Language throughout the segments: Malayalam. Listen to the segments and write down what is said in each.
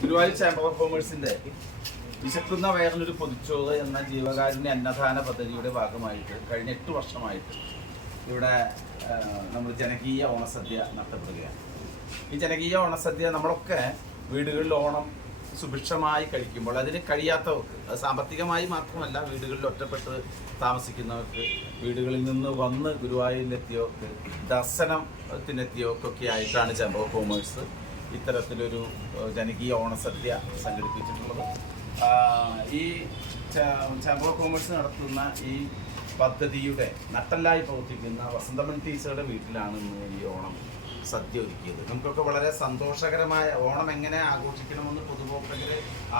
ഗുരുവായൂർ ചേംബർ ഓഫ് കൊമേഴ്സിന്റെ വിശക്കുന്ന വയറിനൊരു പൊതിച്ചോറ് എന്ന ജീവകാരുണ്യ അന്നദാന പദ്ധതിയുടെ ഭാഗമായിട്ട് കഴിഞ്ഞ 8 വർഷമായിട്ട് ഇവിടെ നമ്മൾ ജനകീയ ഓണസദ്യ നടത്തപ്പെടുകയാണ്. ഈ ജനകീയ ഓണസദ്യ നമ്മളൊക്കെ വീടുകളിൽ ഓണം സുഭിക്ഷമായി കഴിക്കുമ്പോൾ അതിന് കഴിയാത്തവർക്ക്, അത് സാമ്പത്തികമായി മാത്രമല്ല, വീടുകളിൽ ഒറ്റപ്പെട്ട് താമസിക്കുന്നവർക്ക്, വീടുകളിൽ നിന്ന് വന്ന് ഗുരുവായൂരിലെത്തിയവർക്ക്, ദർശനത്തിനെത്തിയവർക്കൊക്കെ ആയിട്ടാണ് ചേംബർ ഓഫ് കൊമേഴ്സ് ഇത്തരത്തിലൊരു ജനകീയ ഓണസദ്യ സംഘടിപ്പിച്ചിട്ടുള്ളത്. ഈ ചേംബർ ഓഫ് കൊമേഴ്സ് നടത്തുന്ന ഈ പദ്ധതിയുടെ നട്ടല്ലായി പ്രവർത്തിക്കുന്ന വസന്തമൻ ടീച്ചറുടെ വീട്ടിലാണ് ഇന്ന് ഈ ഓണം സദ്യ ഒരുക്കിയത്. നമുക്കൊക്കെ വളരെ സന്തോഷകരമായ ഓണം എങ്ങനെ ആഘോഷിക്കണമെന്ന് പൊതുപ്രവർത്തകർ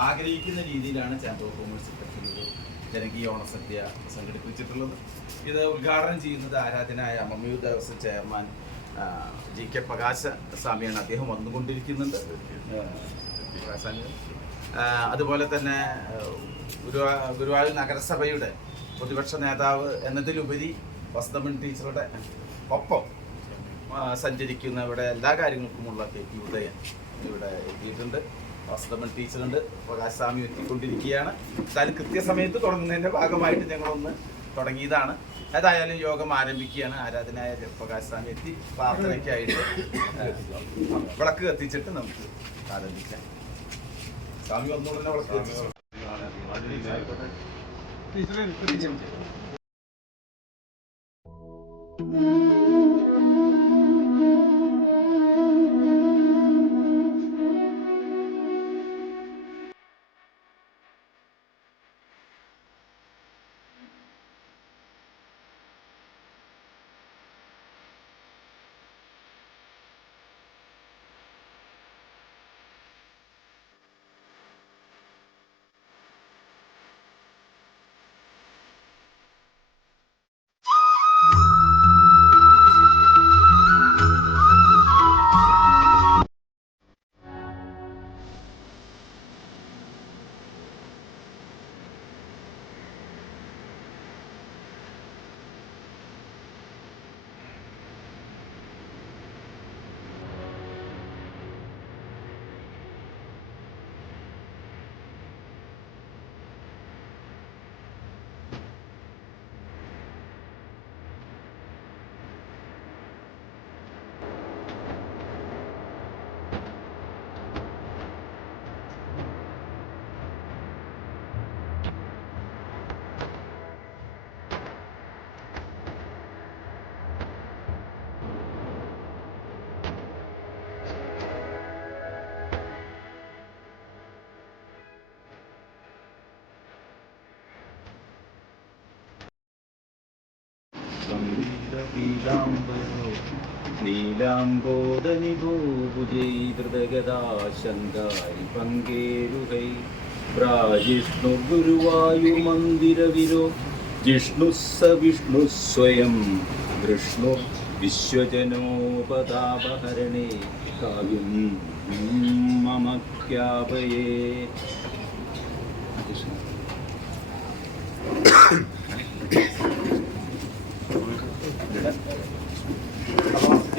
ആഗ്രഹിക്കുന്ന രീതിയിലാണ് ചേംബർ ഓഫ് കൊമേഴ്സ് ഇത്തരത്തിലൊരു ജനകീയ ഓണസദ്യ സംഘടിപ്പിച്ചിട്ടുള്ളത്. ഇത് ഉദ്ഘാടനം ചെയ്യുന്നത് ആരാധനായ മമ്മിയൂർ ദേവസ്വം ചെയർമാൻ GK പ്രകാശ സ്വാമിയാണ്. അദ്ദേഹം വന്നുകൊണ്ടിരിക്കുന്നുണ്ട്. അതുപോലെ തന്നെ ഗുരുവായൂർ നഗരസഭയുടെ പ്രതിപക്ഷ നേതാവ് എന്നതിലുപരി വസന്തമൻ ടീച്ചറുടെ ഒപ്പം സഞ്ചരിക്കുന്ന ഇവിടെ എല്ലാ കാര്യങ്ങൾക്കുമുള്ള KP ഉദയൻ ഇവിടെ എത്തിയിട്ടുണ്ട്. വസന്തമൻ ടീച്ചറുണ്ട്, പ്രകാശ് സ്വാമി എത്തിക്കൊണ്ടിരിക്കുകയാണ്. എന്തായാലും കൃത്യസമയത്ത് തുടങ്ങുന്നതിൻ്റെ ഭാഗമായിട്ട് ഞങ്ങളൊന്ന് തുടങ്ങിയതാണ്. ഏതായാലും യോഗം ആരംഭിക്കുകയാണ്. ആരാധനായ പ്രകാശ് സ്വാമി എത്തി പ്രാർത്ഥനയ്ക്കായിട്ട് വിളക്ക് കത്തിച്ചിട്ട് നമുക്ക് ആരംഭിക്കാം. സ്വാമി വന്നുടനെ വിളക്ക് കത്തിച്ചു. നീലാംബോധനിഭൂഭുജൈതൃതഗദാശങ്കാരി പങ്കേരുഹൈ പ്രാജിഷ്ണുർഗുരുവായുമന്ദിരവിരോ ജിഷ്ണുഃ സ വിഷ്ണുഃ സ്വയം കൃഷ്ണോ വിശ്വജനോപതാപഹരണേ കാവ്യം മമ ഖ്യാപയേ.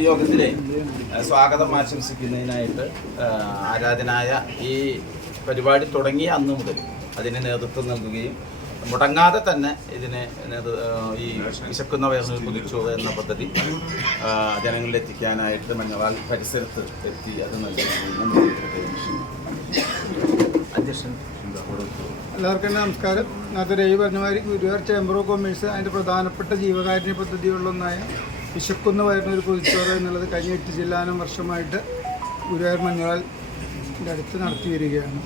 യോഗത്തിലെ സ്വാഗതം ആശംസിക്കുന്നതിനായിട്ട് ആരാധനായ ഈ പരിപാടി തുടങ്ങിയ അന്ന് മുതൽ അതിന് നേതൃത്വം നൽകുകയും മുടങ്ങാതെ തന്നെ ഇതിനെ ഈ വിശക്കുന്ന വയറിന് കുതിച്ചോറ് എന്ന പദ്ധതി ജനങ്ങളിൽ എത്തിക്കാനായിട്ട് മഞ്ഞവാൾ പരിസരത്ത് എത്തി അത് നൽകുകയും അധ്യക്ഷൻ. എല്ലാവർക്കും നമസ്കാരം. നേരത്തെ രവി പറഞ്ഞ മാതിരി ഗുരുവായൂർ ചേംബർ ഓഫ് കൊമേഴ്സ് അതിൻ്റെ പ്രധാനപ്പെട്ട ജീവകാരുണ്യ പദ്ധതികളിലൊന്നായ വിശക്കുന്ന വയറിനൊരു പൊതിച്ചോറ് എന്നുള്ളത് കഴിഞ്ഞ 8 ജില്ലാനം വർഷമായിട്ട് ഗുരുവായൂർ മഞ്ഞവാളിൻ്റെ അടുത്ത് നടത്തി വരികയാണ്.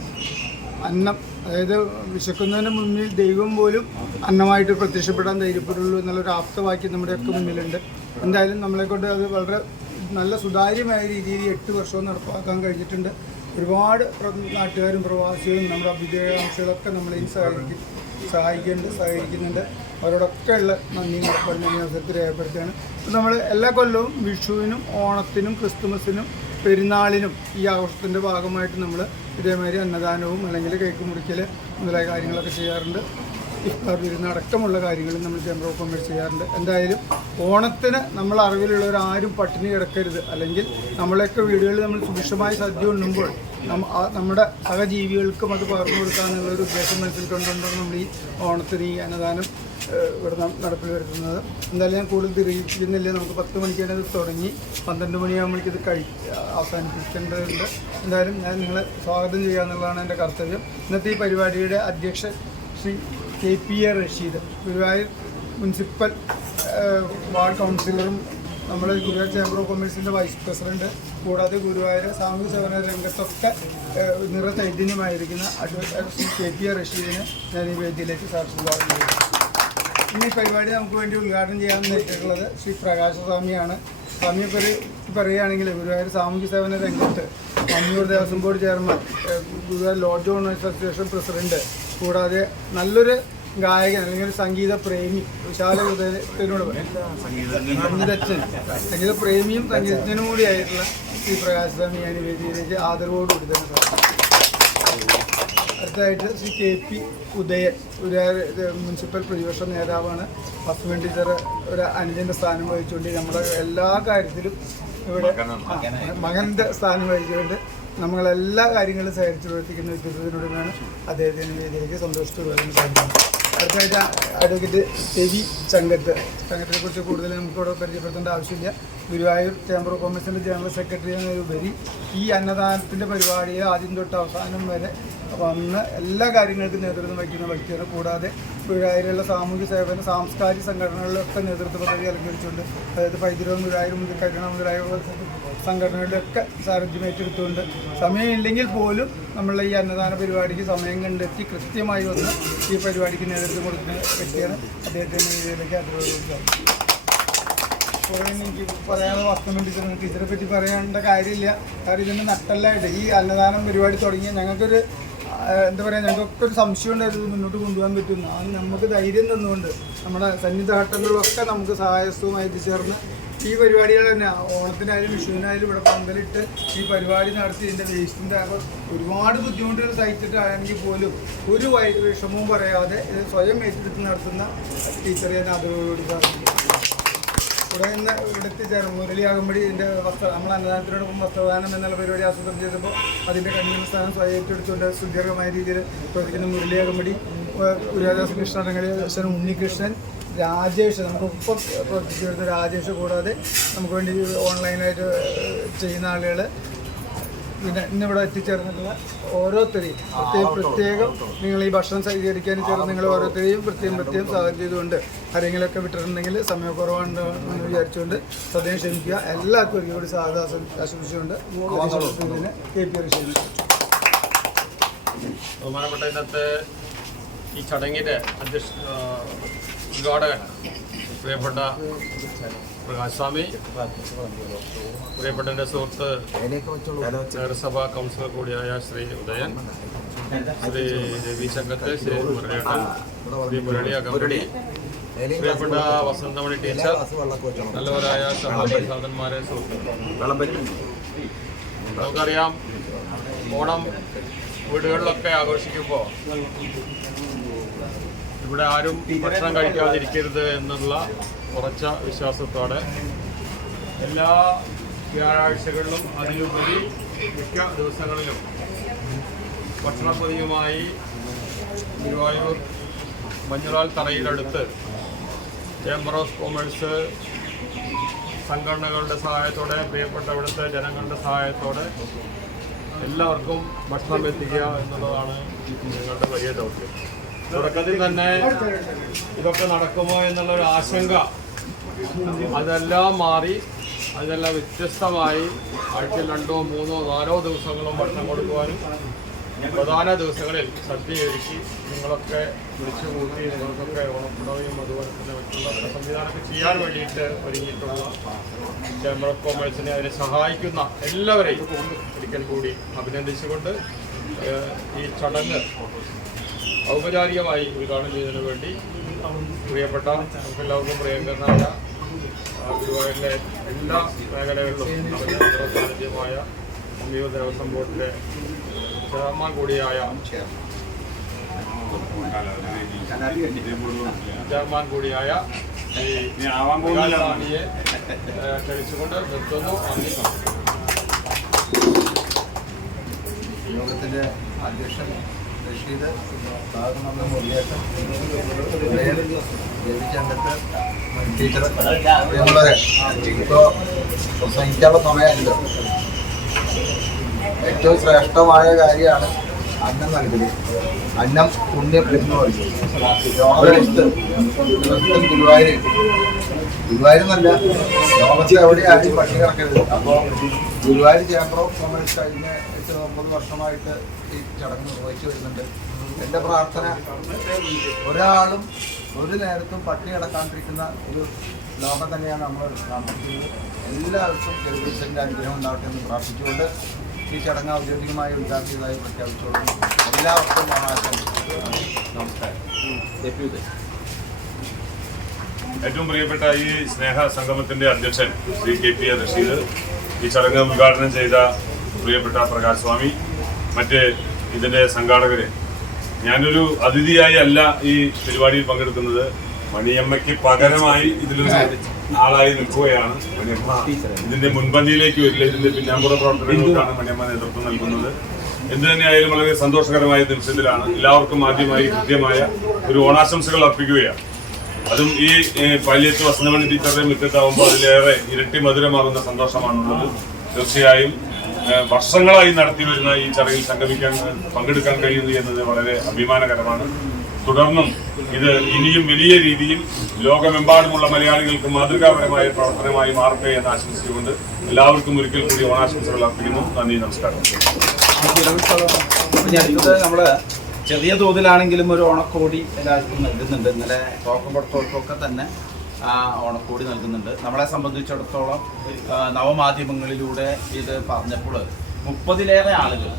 അന്നം, അതായത് വിശക്കുന്നതിന് മുന്നിൽ ദൈവം പോലും അന്നമായിട്ട് പ്രത്യക്ഷപ്പെടാൻ ധൈര്യപ്പെടുള്ളൂ എന്നുള്ളൊരു ആപ്തവാക്യം നമ്മുടെയൊക്കെ മുന്നിലുണ്ട്. എന്തായാലും നമ്മളെക്കൊണ്ട് അത് വളരെ നല്ല സുതാര്യമായ രീതിയിൽ 8 വർഷവും നടപ്പാക്കാൻ കഴിഞ്ഞിട്ടുണ്ട്. ഒരുപാട് നാട്ടുകാരും പ്രവാസികളും നമ്മുടെ അഭ്യുദയകാംക്ഷികളൊക്കെ നമ്മളെ സഹകരിക്കുന്നുണ്ട്. അവരോടൊക്കെയുള്ള നന്ദി പറഞ്ഞ അവസരത്തിൽ രേഖപ്പെടുത്തുകയാണ്. നമ്മൾ എല്ലാ കൊല്ലവും വിഷുവിനും ഓണത്തിനും ക്രിസ്തുമസിനും പെരുന്നാളിനും ഈ ആഘോഷത്തിൻ്റെ ഭാഗമായിട്ട് നമ്മൾ ഇതേമാതിരി അന്നദാനവും അല്ലെങ്കിൽ കേക്ക് മുറിക്കൽ മുതലായ കാര്യങ്ങളൊക്കെ ചെയ്യാറുണ്ട്. ഇഫ്താർ വിരുന്ന് അടക്കമുള്ള കാര്യങ്ങളും നമ്മൾ ചേംബർ ഓഫ് കൊമേഴ്സ് ചെയ്യാറുണ്ട്. എന്തായാലും ഓണത്തിന് നമ്മൾ അറിവിലുള്ളവർ ആരും പട്ടിണി കിടക്കരുത്, അല്ലെങ്കിൽ നമ്മളെയൊക്കെ വീടുകളിൽ നമ്മൾ സുഭിക്ഷമായി സദ്യ ഉണ്ണുമ്പോൾ നമ്മുടെ സഹജീവികൾക്കും അത് പകർന്നു കൊടുക്കാമെന്നുള്ളൊരു ഉദ്ദേശം മനസ്സിൽ കൊണ്ടുകൊണ്ടാണ് നമ്മൾ ഈ ഓണത്തിന് ഈ അന്നദാനം ഇവിടെ നടപ്പിൽ വരുത്തുന്നത്. എന്തായാലും ഞാൻ കൂടുതൽ തിരിയിപ്പിക്കുന്നില്ല. നമുക്ക് 10 മണിക്കാണ് ഇത് തുടങ്ങി, 12 മണിയാകുമ്പോഴേക്ക് ഇത് അവസാനിപ്പിക്കേണ്ടതുണ്ട്. എന്തായാലും ഞാൻ നിങ്ങളെ സ്വാഗതം ചെയ്യുക എന്നുള്ളതാണ് എൻ്റെ കർത്തവ്യം. ഇന്നത്തെ ഈ പരിപാടിയുടെ അധ്യക്ഷൻ Shri KPA Rasheed, Guruvayur municipal ward കൗൺസിലറും നമ്മുടെ ഗുരുവായൂർ ചേംബർ ഓഫ് കൊമേഴ്സിൻ്റെ വൈസ് പ്രസിഡന്റ്, കൂടാതെ ഗുരുവായൂർ സാമൂഹ്യ സേവന രംഗത്തൊക്കെ നിറചൈതന്യമായിരിക്കുന്ന അഡ്വക്കേറ്റ് ശ്രീ KPA റഷീദിനെ ഞാൻ ഈ വേദിയിലേക്ക് സാക്ഷിവാദം ചെയ്യുന്നു. ഇന്ന് ഈ പരിപാടി നമുക്ക് വേണ്ടി ഉദ്ഘാടനം ചെയ്യാമെന്ന് വെച്ചിട്ടുള്ളത് ശ്രീ പ്രകാശസ്വാമിയാണ്. സ്വാമിയെ പറയുകയാണെങ്കിൽ ഗുരുവായൂർ സാമൂഹ്യ സേവന രംഗത്ത് Mammiyur Devaswom board chairman, Guruvayur lodge owners association president, കൂടാതെ നല്ലൊരു ഗായകൻ അല്ലെങ്കിൽ ഒരു സംഗീത പ്രേമി, വിശാല ഹൃദയത്തിനോട് സംഗീത പ്രേമിയും സംഗീതജ്ഞനും കൂടിയായിട്ടുള്ള ശ്രീ പ്രകാശസ്വാമി ഞാൻ വേദിയിലേക്ക് ആദരവോടുകൂടി തന്നെ. അടുത്തതായിട്ട് ശ്രീ KP ഉദയൻ, ഗുരുവായൂർ മുനിസിപ്പൽ പ്രതിപക്ഷ നേതാവാണ്. ഹസ്ബൻഡ് ടീച്ചർ ഒരു അനുജൻ്റെ സ്ഥാനം വഹിച്ചുകൊണ്ട് നമ്മുടെ എല്ലാ കാര്യത്തിലും ഇവിടെ മകൻ്റെ സ്ഥാനം വഹിച്ചുകൊണ്ട് നമ്മളെല്ലാ കാര്യങ്ങളും സഹകരിച്ച് പ്രവർത്തിക്കുന്ന വ്യക്തിത്വത്തിനോടാണ് അദ്ദേഹത്തിന് വേദിയിലേക്ക് സന്തോഷത്തോടെ സാധിക്കുന്നത്. അടുത്തതായിട്ട് അഡ്വക്കേറ്റ് രവി ചങ്കത്തിനെ കുറിച്ച് കൂടുതൽ നമുക്കിവിടെ പരിചയപ്പെടുത്തേണ്ട ആവശ്യമില്ല. ഗുരുവായൂർ ചേംബർ ഓഫ് കൊമേഴ്സിൻ്റെ ജനറൽ സെക്രട്ടറി എന്നതിലുപരി ഈ അന്നദാനത്തിൻ്റെ പരിപാടിയെ ആദ്യം തൊട്ട് അവസാനം വരെ വന്ന് എല്ലാ കാര്യങ്ങൾക്കും നേതൃത്വം വഹിക്കുന്ന വ്യക്തിയാണ്. കൂടാതെ ഗുരുവായൂരിലുള്ള സാമൂഹ്യ സേവന സാംസ്കാരിക സംഘടനകളിലൊക്കെ നേതൃത്വ പദവി അലങ്കരിച്ചുകൊണ്ട്, അതായത് പൈതൃകം ഗുരുവായൂർ മുതൽ കരുണ മുതലായ സംഘടനകളിലൊക്കെ സാരഥ്യം ഏറ്റെടുത്തുകൊണ്ട് സമയമില്ലെങ്കിൽ പോലും നമ്മളെ ഈ അന്നദാന പരിപാടിക്ക് സമയം കണ്ടെത്തി കൃത്യമായി വന്ന് ഈ പരിപാടിക്ക് നേതൃത്വം കൊടുക്കുന്ന വ്യക്തിയാണ്. അദ്ദേഹത്തിൻ്റെ രീതിയിലേക്ക് അതിർവദിക്കാം. കുറേ എനിക്ക് പറയാനുള്ള വസ്തുണ്ട്. ടീച്ചറെ പറ്റി പറയേണ്ട കാര്യമില്ല. കാരണം ഇതിൻ്റെ നട്ടെല്ലായിട്ട് ഈ അന്നദാനം പരിപാടി തുടങ്ങിയ ഞങ്ങൾക്കൊരു എന്താ പറയുക, ഞങ്ങൾക്കൊക്കെ ഒരു സംശയം ഉണ്ടായിരുന്നു മുന്നോട്ട് കൊണ്ടുപോകാൻ പറ്റുന്ന. അത് നമുക്ക് ധൈര്യം തന്നുകൊണ്ട് നമ്മുടെ സന്നിധാനങ്ങളിലൊക്കെ നമുക്ക് സഹായസ്ഥവുമായി എത്തിച്ചേർന്ന് ഈ പരിപാടികൾ തന്നെ ഓണത്തിനായാലും വിഷുവിനായാലും ഇവിടെ പന്തലിട്ട് ഈ പരിപാടി നടത്തി ഇതിൻ്റെ വേസ്റ്റിൻ്റെ ഒരുപാട് ബുദ്ധിമുട്ടുകൾ സഹിച്ചിട്ടാണെങ്കിൽ പോലും ഒരു വിഷമവും പറയാതെ ഇത് സ്വയം ഏറ്റെടുത്ത് നടത്തുന്ന ടീച്ചറെ ഞാൻ അതോടുകൂടി പറഞ്ഞു. ഇവിടെ നിന്ന് ഇവിടുത്തെ മുരളി അകമ്പടി ഇതിൻ്റെ നമ്മൾ അന്നദാനത്തിനോടൊപ്പം വസ്ത്രദാനം എന്നുള്ള പരിപാടി ആസൂത്രണം ചെയ്തപ്പോൾ അതിൻ്റെ കണ്ണീർ സ്ഥാനം സ്വയം ഏറ്റെടുത്തുകൊണ്ട് സുദീർഘമായ രീതിയിൽ പ്രവർത്തിക്കുന്ന മുരളി അകമ്പടി, ഗുരുവായൂർ കൃഷ്ണൻ, ഉണ്ണികൃഷ്ണൻ, രാജേഷ്, നമുക്കൊപ്പം പ്രവർത്തിച്ചു വരുന്ന രാജേഷ്, കൂടാതെ നമുക്ക് വേണ്ടി ഓൺലൈനായിട്ട് ചെയ്യുന്ന ആളുകൾ, പിന്നെ ഇന്നിവിടെ എത്തിച്ചേർന്നിട്ടുള്ള ഓരോരുത്തരെയും പ്രത്യേകം നിങ്ങൾ ഈ ഭക്ഷണം സ്വീകരിക്കാൻ ചേർന്ന് നിങ്ങൾ ഓരോരുത്തരെയും പ്രത്യേകം സ്വാഗതം ചെയ്തുകൊണ്ട് ആരെങ്കിലുമൊക്കെ വിട്ടിട്ടുണ്ടെങ്കിൽ സമയക്കുറവുണ്ട് എന്ന് വിചാരിച്ചുകൊണ്ട് ശ്രദ്ധയും ക്ഷമിക്കുക. എല്ലാവർക്കും ഒരുപാട് സ്വാഗതം ആശംസിച്ചുകൊണ്ട് KP റഷീദ്. ബഹുമാനപ്പെട്ട ഇന്നത്തെ ഈ ചടങ്ങിൻ്റെ ഉദ്ഘാടകൻ പ്രിയപ്പെട്ട പ്രകാശസ്വാമി, പ്രിയപ്പെട്ട എൻ്റെ സുഹൃത്ത് നഗരസഭാ കൗൺസിലർ കൂടിയായ ശ്രീ ഉദയൻ, ശ്രീ രവി ചങ്കത്ത്, ശ്രീ മുരളിയേട്ടൻ, ശ്രീ മുരളി അകമ്പടി, പ്രിയപ്പെട്ട വസന്തമണി ടീച്ചർ, നല്ലവരായ സഹോദരന്മാരെ, സുഹൃത്തുക്കൾ. നമുക്കറിയാം, ഓണം വീടുകളിലൊക്കെ ആഘോഷിക്കുമ്പോൾ ഇവിടെ ആരും ഭക്ഷണം കഴിക്കാതിരിക്കരുത് എന്നുള്ള ഉറച്ച വിശ്വാസത്തോടെ എല്ലാ വ്യാഴാഴ്ചകളിലും അതിലുപരി മിക്ക ദിവസങ്ങളിലും ഭക്ഷണപ്പൊതിയുമായി ഗുരുവായൂർ മഞ്ഞുറാൽ തറയിലടുത്ത് ചേംബർ ഓഫ് കൊമേഴ്സ് സംഘടനകളുടെ സഹായത്തോടെ, പ്രിയപ്പെട്ട ഇവിടുത്തെ ജനങ്ങളുടെ സഹായത്തോടെ എല്ലാവർക്കും ഭക്ഷണം എത്തിക്കുക എന്നുള്ളതാണ് നിങ്ങളുടെ വലിയ ദൗത്യം. തുടക്കത്തിൽ തന്നെ ഇതൊക്കെ നടക്കുമോ എന്നുള്ളൊരു ആശങ്ക, അതെല്ലാം മാറി അതെല്ലാം വ്യത്യസ്തമായി ആഴ്ചയിൽ 2, 3, 4 ദിവസങ്ങളും ഭക്ഷണം കൊടുക്കുവാനും പ്രധാന ദിവസങ്ങളിൽ സദ്യ ഒരുക്കി നിങ്ങളൊക്കെ വിളിച്ചു കൂട്ടി നിങ്ങൾക്കൊക്കെ ഓണപ്പുടവയും അതുപോലെ തന്നെ മറ്റുള്ള സംവിധാനമൊക്കെ ചെയ്യാൻ വേണ്ടിയിട്ട് ഒരുങ്ങിയിട്ടുള്ള ചേംബർ ഓഫ് കൊമേഴ്സിനെ അതിനെ സഹായിക്കുന്ന എല്ലാവരെയും ഒരിക്കൽ കൂടി അഭിനന്ദിച്ചുകൊണ്ട് ഈ ചടങ്ങ് ഔപചാരികമായി ഉദ്ഘാടനം ചെയ്തതിനു വേണ്ടി പ്രിയപ്പെട്ട എല്ലാവർക്കും പ്രിയങ്കരനായ ഗുരുവായൂരിലെ എല്ലാ മേഖലകളിലും സാന്നിധ്യമായ മമ്മിയൂർ ദേവസ്വം ബോർഡിൻ്റെ ചെയർമാൻ കൂടിയായ ചെയർമാൻ കൂടിയായ റാണിയെ ക്ഷണിച്ചുകൊണ്ട് നിർത്തുന്നു. നന്ദി. യോഗത്തിൻ്റെ അധ്യക്ഷൻ റഷീദ്, ഭാഗമെന്ന മുരളിയേട്ടൻ, രവിചന്ദ്രത്ത്, ടീച്ചർ എന്നിവരെ ഇപ്പോൾ പ്രസംഗിക്കാനുള്ള സമയമായില്ല. ഏറ്റവും ശ്രേഷ്ഠമായ കാര്യമാണ് അന്നം നൽകല്. അന്നം പുണ്യം എന്ന് പറയും. ഗുരുവായൂരെന്നല്ല, ലോകത്ത് എവിടെയാരും പട്ടി കിടക്കരുത്. അപ്പോൾ ഗുരുവായൂർ ചേംബർ ഓഫ് കൊമേഴ്സ് കഴിഞ്ഞ 8-9 വർഷമായിട്ട് ഈ ചടങ്ങ് നിർവഹിച്ചു വരുന്നുണ്ട്. എൻ്റെ പ്രാർത്ഥന, ഒരാളും ഒരു നേരത്തും പട്ടി കിടക്കാണ്ടിരിക്കുന്ന ഒരു ലോകം തന്നെയാണ് നമ്മൾ താമസിക്കുന്നത്. എല്ലാവർക്കും ദൈവത്തിൻ്റെ അനുഗ്രഹം ഉണ്ടാവട്ടെ എന്ന് പ്രാർത്ഥിച്ചുകൊണ്ട് ഈ ചടങ്ങ് ഔദ്യോഗികമായി ഉദ്ഘാടനമായി പ്രഖ്യാപിച്ചോളും. എല്ലാവർക്കും നമസ്കാരം. ഏറ്റവും പ്രിയപ്പെട്ട ഈ സ്നേഹ സംഗമത്തിന്റെ അധ്യക്ഷൻ ശ്രീ KP റഷീദ്, ഈ ചടങ്ങ് ഉദ്ഘാടനം ചെയ്ത പ്രിയപ്പെട്ട പ്രകാശ് സ്വാമി, മറ്റ് ഇതിന്റെ സംഘാടകര്, ഞാനൊരു അതിഥിയായി അല്ല ഈ പരിപാടിയിൽ പങ്കെടുക്കുന്നത്. മണിയമ്മയ്ക്ക് പകരമായി ഇതിലൊരു ആളായി നിൽക്കുകയാണ്. മണിയമ്മ ഇതിന്റെ മുൻപന്തിയിലേക്ക് വരില്ല, ഇതിന്റെ പിന്നാമ്പുറ പ്രവർത്തനങ്ങൾക്കാണ് മണിയമ്മ നേതൃത്വം നൽകുന്നത്. എന്ത് തന്നെയായാലും വളരെ സന്തോഷകരമായ നിമിഷത്തിലാണ്. എല്ലാവർക്കും ആദ്യമായി കൃത്യമായ ഒരു ഓണാശംസകൾ അർപ്പിക്കുകയാണ്. അതും ഈ പാലിയേറ്റ് വസന്തമണി ടീച്ചറുടെ മുറ്റത്താവുമ്പോൾ അതിലേറെ ഇരട്ടി മധുരമാകുന്ന സന്തോഷമാണുള്ളത്. തീർച്ചയായും വർഷങ്ങളായി നടത്തി വരുന്ന ഈ ചടങ്ങിൽ പങ്കെടുക്കാൻ കഴിയുന്നു എന്നത് വളരെ അഭിമാനകരമാണ്. തുടർന്നും ഇത് ഇനിയും വലിയ രീതിയിൽ ലോകമെമ്പാടുമുള്ള മലയാളികൾക്ക് മാതൃകാപരമായ പ്രവർത്തനമായി മാറട്ടെ എന്ന് ആശംസിച്ചുകൊണ്ട് എല്ലാവർക്കും ഒരിക്കൽ കൂടി ഓണാശംസകൾ അർപ്പിക്കുന്നു. നന്ദി, നമസ്കാരം. നമ്മള് ചെറിയ തോതിലാണെങ്കിലും ഒരു ഓണക്കോടി എല്ലാവർക്കും നൽകുന്നുണ്ട്. ഇന്നലെ തോക്കമ്പടത്തോൾക്കൊക്കെ തന്നെ ഓണക്കോടി നൽകുന്നുണ്ട്. നമ്മളെ സംബന്ധിച്ചിടത്തോളം നവമാധ്യമങ്ങളിലൂടെ ഇത് പറഞ്ഞപ്പോൾ 30-ലേറെ ആളുകൾ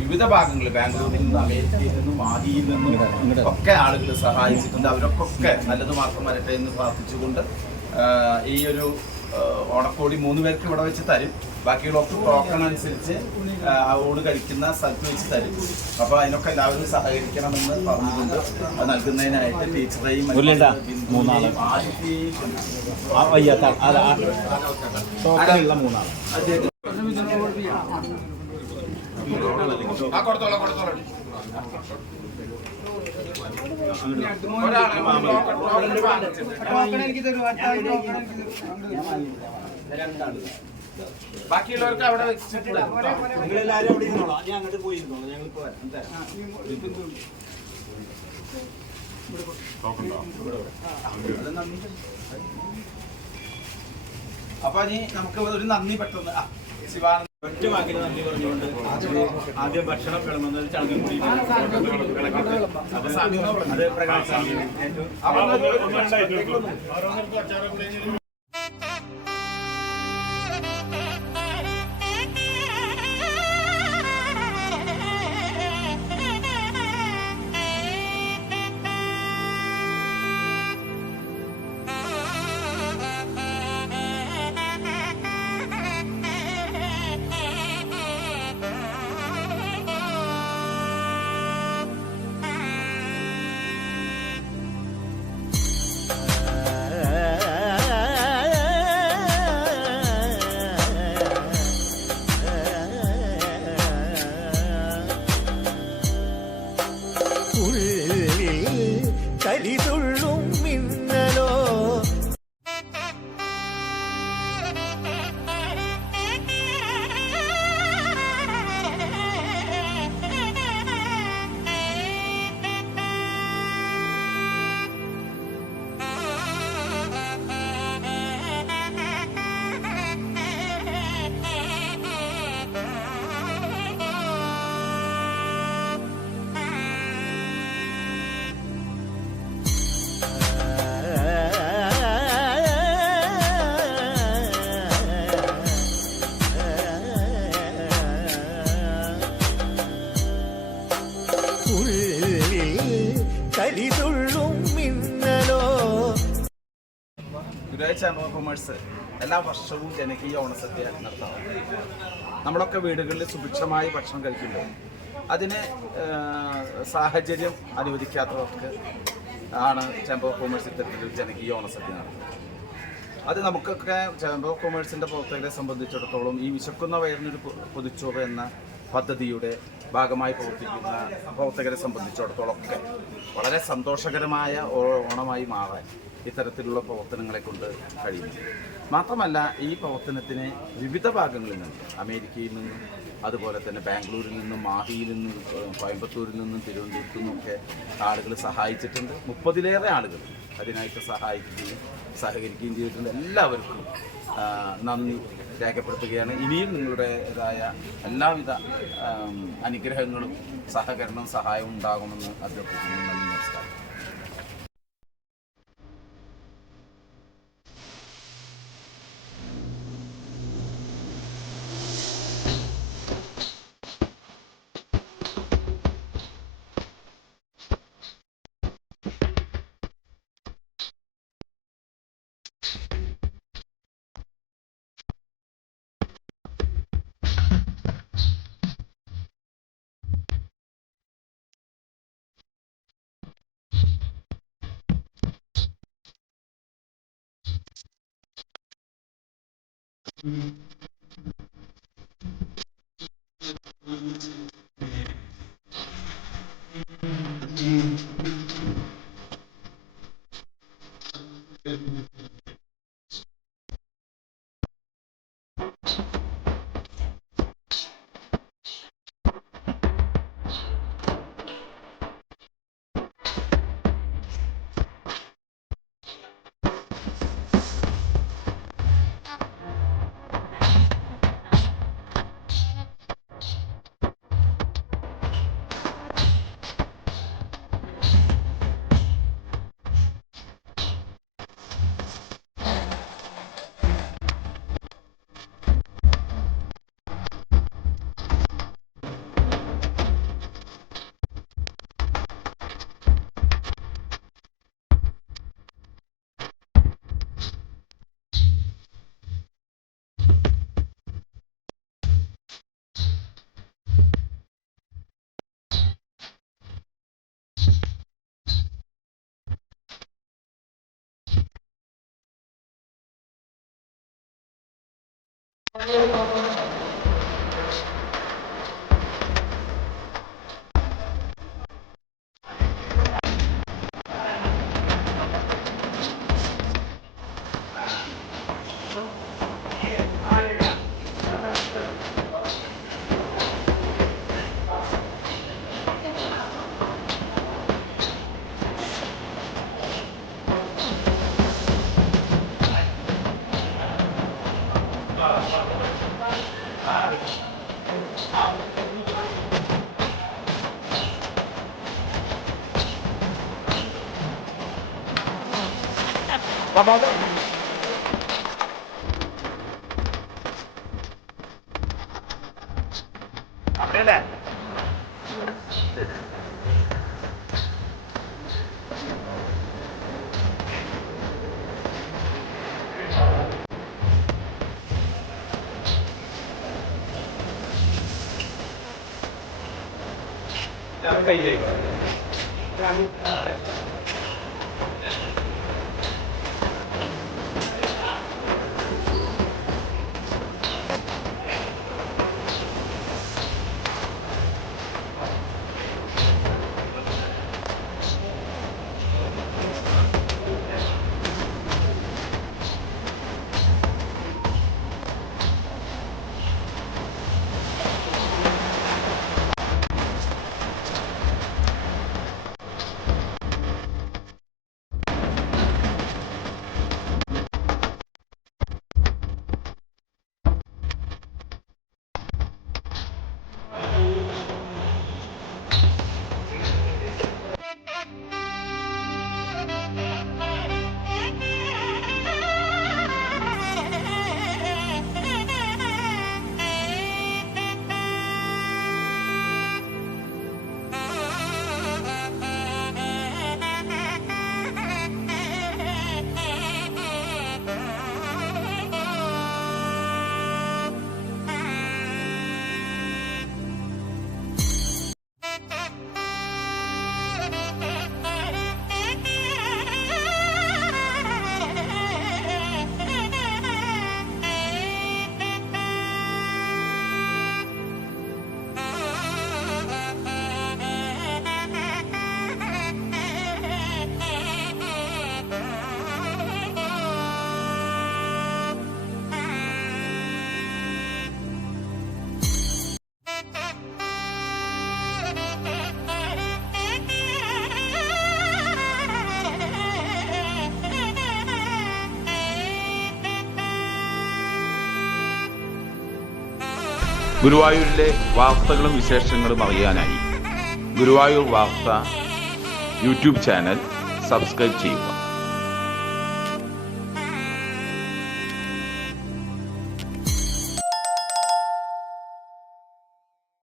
വിവിധ ഭാഗങ്ങളിൽ, ബാംഗ്ലൂരിൽ നിന്നും അമേരിക്കയിൽ നിന്നും ആദിയിൽ നിന്നും ഒക്കെ ആളുകൾ സഹായിച്ചിട്ടുണ്ട്. അവരൊക്കെ നല്ലത് മാത്രം വരട്ടെ എന്ന് പ്രാർത്ഥിച്ചുകൊണ്ട് ഈ ഒരു ഓണക്കോടി 3 പേർക്ക് ഇവിടെ വെച്ച് തരും. ബാക്കിയുള്ളവർക്ക് ടോക്കൺ അനുസരിച്ച് ഊണ് കഴിക്കുന്ന സ്ഥലത്ത് വെച്ച് തരും. അപ്പോൾ അതിനൊക്കെ എല്ലാവരും സഹകരിക്കണമെന്ന് പറഞ്ഞുകൊണ്ട് നൽകുന്നതിനായിട്ട് ടീച്ചറേയും ബാക്കിയുള്ളവർക്ക് അവിടെ വെച്ചിട്ട് അപ്പൊ ഇനി നമുക്ക് ഒരു നന്ദി പെട്ടെന്ന് ശിവാനന്ദ ഒറ്റ വാക്കിന് നന്ദി പറഞ്ഞുകൊണ്ട് ആദ്യം ഭക്ഷണം വിളമ്പുന്ന ചടങ്ങ് കൂടി അത് Prakash Guruvayur chamber of commerce എല്ലാ വർഷവും ജനകീയ ഓണസദ്യ നടത്താറുണ്ട്. നമ്മളൊക്കെ വീടുകളിൽ സുഭിക്ഷമായി ഭക്ഷണം കഴിക്കുമ്പോൾ അതിന് സാഹചര്യം അനുവദിക്കാത്തവർക്ക് ആണ് ചേംബർ ഓഫ് കൊമേഴ്സ് ഇത്തരത്തിലൊരു ജനകീയ ഓണസദ്യ നടത്തുന്നത്. അത് നമുക്കൊക്കെ ചേംബർ ഓഫ് കൊമേഴ്സിൻ്റെ പ്രവർത്തകരെ സംബന്ധിച്ചിടത്തോളം ഈ വിശക്കുന്ന വയറിനൊരു പൊതിച്ചോറ് എന്ന പദ്ധതിയുടെ ഭാഗമായി പ്രവർത്തിക്കുന്ന പ്രവർത്തകരെ സംബന്ധിച്ചിടത്തോളം ഒക്കെ വളരെ സന്തോഷകരമായ ഓണമായി മാറാൻ ഇത്തരത്തിലുള്ള പ്രവർത്തനങ്ങളെ കൊണ്ട് കഴിയുന്നു. മാത്രമല്ല ഈ പ്രവർത്തനത്തിന് വിവിധ ഭാഗങ്ങളിൽ നിന്നും, അമേരിക്കയിൽ നിന്നും അതുപോലെ തന്നെ ബാംഗ്ലൂരിൽ നിന്നും, മാഹിയിൽ നിന്നും, കോയമ്പത്തൂരിൽ നിന്നും, തിരുവനന്തപുരത്തു നിന്നൊക്കെ ആളുകൾ സഹായിച്ചിട്ടുണ്ട്. 30-ലേറെ ആളുകൾ അതിനായിട്ട് സഹായിക്കുകയും സഹകരിക്കുകയും ചെയ്തിട്ടുണ്ട്. എല്ലാവർക്കും നന്ദി രേഖപ്പെടുത്തുകയാണ്. ഇനിയും നിങ്ങളുടേതായ എല്ലാവിധ അനുഗ്രഹങ്ങളും സഹകരണവും സഹായവും ഉണ്ടാകുമെന്ന് അഭ്യർത്ഥിക്കുന്നു. നന്ദി, നമസ്കാരം. അവിടെയല്ലേ കയ്യിലേക്ക് ഗുരുവായൂരിലെ വാർത്തകളും വിശേഷങ്ങളും അറിയാനായി ഗുരുവായൂർ വാർത്ത യൂട്യൂബ് ചാനൽ സബ്സ്ക്രൈബ് ചെയ്യുക.